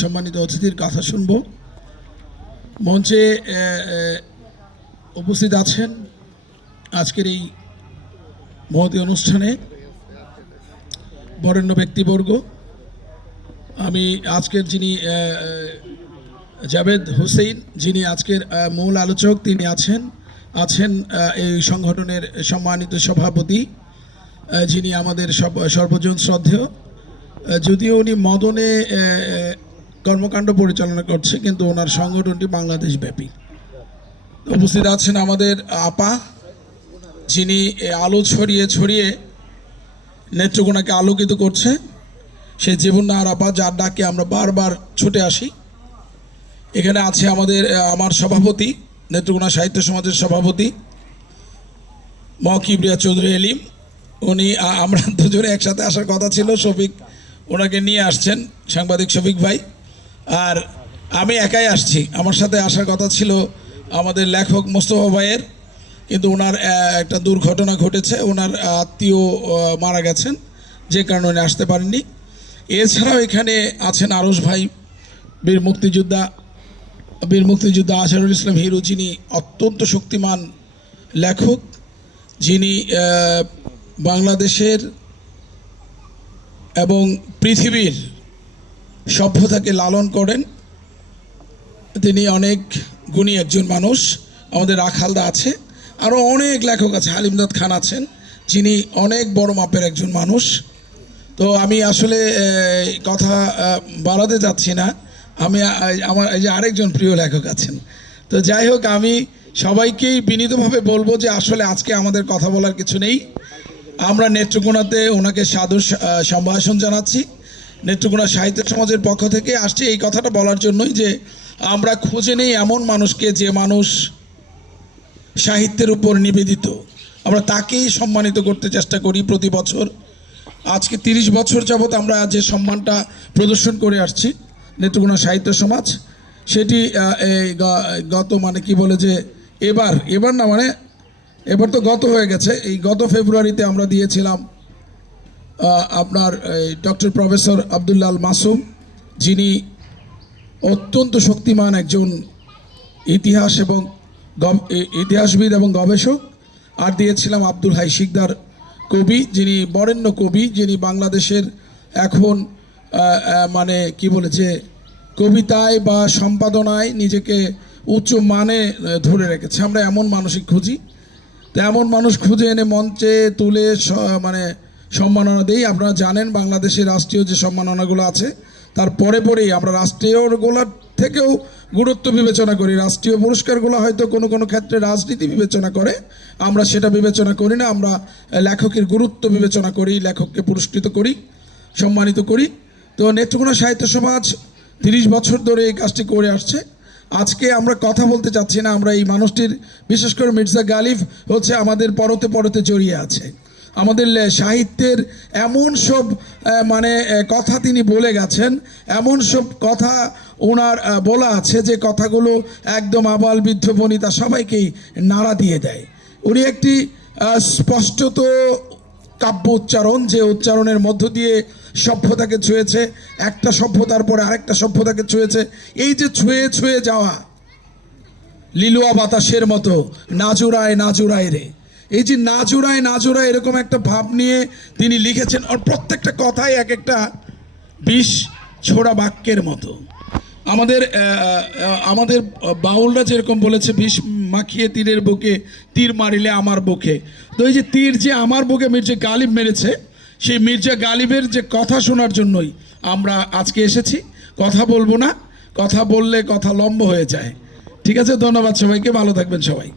সম্মানিত অতিথির কথা শুনব। মঞ্চে উপস্থিত আছেন আজকের এই মহতী অনুষ্ঠানে বরেণ্য ব্যক্তিবর্গ। আমি আজকের যিনি জাভেদ হোসেন, যিনি আজকের মূল আলোচক, তিনি আছেন এই সংগঠনের সম্মানিত সভাপতি, যিনি আমাদের সর্বজন শ্রদ্ধেয়। যদিও উনি মদনে কর্মকাণ্ড পরিচালনা করছে, কিন্তু ওনার সংগঠনটি বাংলাদেশ ব্যাপী। উপস্থিত আছেন আমাদের আপা, যিনি আলো ছড়িয়ে ছড়িয়ে নেত্রকোনাকে আলোকিত করছে, সে জীবননাহার আপা, যার ডাকে আমরা বারবার ছুটে আসি। এখানে আছে আমার সভাপতি, নেত্রকোনা সাহিত্য সমাজের সভাপতি কিবরিয়া চৌধুরী এলিম। উনি আমরা দুজনে একসাথে আসার কথা ছিল, শফিক ওনাকে নিয়ে আসছেন, সাংবাদিক শফিক ভাই। আর আমি একাই আসছি। আমার সাথে আসার কথা ছিল আমাদের লেখক মোস্তফা ভাইয়ের, কিন্তু ওনার একটা দুর্ঘটনা ঘটেছে, ওনার আত্মীয় মারা গেছেন, যে কারণে উনি আসতে পারেননি। এছাড়াও এখানে আছেন আরশ ভাই, বীর মুক্তিযোদ্ধা আজহারুল ইসলাম হিরু, যিনি অত্যন্ত শক্তিমান লেখক, যিনি বাংলাদেশের এবং পৃথিবীর সভ্যতাকে লালন করেন। তিনি অনেক গুণী একজন মানুষ। আমাদের রাখালদা আছে, আরও অনেক লেখক আছে, হালিমদাদ খান আছেন, যিনি অনেক বড় মাপের একজন মানুষ। তো আমি আসলে কথা বাড়াতে যাচ্ছি না। আমার এই যে আরেকজন প্রিয় লেখক আছেন। তো যাই হোক, আমি সবাইকেই বিনীতভাবে বলবো যে আসলে আজকে আমাদের কথা বলার কিছু নেই। আমরা নেত্রকোনাতে ওনাকে সাদর সম্ভাষণ জানাচ্ছি। নেত্রকোনা সাহিত্য সমাজের পক্ষ থেকে আসছি এই কথাটা বলার জন্যই যে আমরা খুঁজে নেই এমন মানুষকে যে মানুষ সাহিত্যের উপর নিবেদিত। আমরা তাকেই সম্মানিত করতে চেষ্টা করি প্রতি বছর। আজকে 30 বছর যাবৎ আমরা যে সম্মানটা প্রদর্শন করে আসছি নেত্রকোনা সাহিত্য সমাজ, সেটি গত কি বলে যে এবার না, এবার তো গত হয়ে গেছে। এই গত ফেব্রুয়ারিতে আমরা দিয়েছিলাম আপনার ডক্টর প্রফেসর আব্দুল্লাহ আল মাসুম, যিনি অত্যন্ত শক্তিমান একজন ইতিহাসবিদ এবং গবেষক। আর দিয়েছিলাম আব্দুল হাই শিকদার কবি, যিনি বরেণ্য কবি, যিনি বাংলাদেশের এখন কি বলে যে কবিতায় বা সম্পাদনায় নিজেকে উচ্চ মানে ধরে রেখেছে। আমরা এমন মানসিক খুঁজি, তো এমন মানুষ খুঁজে এনে মঞ্চে তুলে সম্মাননা দিই। আপনারা জানেন বাংলাদেশের রাষ্ট্রীয় যে সম্মাননাগুলো আছে, তার পরেই আমরা রাষ্ট্রীয়গুলোর থেকেও গুরুত্ব বিবেচনা করি। রাষ্ট্রীয় পুরস্কারগুলো হয়তো কোনো ক্ষেত্রে রাজনীতি বিবেচনা করে, আমরা সেটা বিবেচনা করি না। আমরা লেখকের গুরুত্ব বিবেচনা করি, লেখককে পুরস্কৃত করি, সম্মানিত করি। তো নেত্রকোনা সাহিত্য সমাজ 30 বছর ধরে এই কাজটি করে আসছে। আজকে আমরা কথা বলতে চাচ্ছি না। আমরা এই মানুষটির, বিশেষ করে মির্জা গালিব হচ্ছে আমাদের পরতে জড়িয়ে আছে। আমাদের সাহিত্যের এমন সব কথা তিনি বলে গেছেন, এমন সব কথা ওনার বলা আছে যে কথাগুলো একদম আবাল বৃদ্ধ বনিতা সবাইকেই নাড়া দিয়ে দেয়। উনি একটি স্পষ্টত কাব্য উচ্চারণ, যে উচ্চারণের মধ্য দিয়ে সভ্যতাকে ছুঁয়েছে, একটা সভ্যতার পরে আরেকটা সভ্যতাকে ছুঁয়েছে। এই যে ছুঁয়ে যাওয়া লিলুয়া বাতাসের মতো নাজুরায় রে, এই যে নাজুরায় এরকম একটা ভাব নিয়ে তিনি লিখেছেন। আর প্রত্যেকটা কথাই এক একটা বিষ ছোড়া বাক্যের মতো। আমাদের বাউলরা যেরকম বলেছে, বিষ মাখিয়ে তীরের বুকে তীর মারিলে আমার বুকে। তো এই যে তীর যে আমার বুকে মির্জা গালিব মেরেছে, সেই মির্জা গালিবের যে কথা শোনার জন্যই আমরা আজকে এসেছি। কথা বলবো না, কথা বললে কথা লম্ব হয়ে যায়। ঠিক আছে, ধন্যবাদ সবাইকে, ভালো থাকবেন সবাই।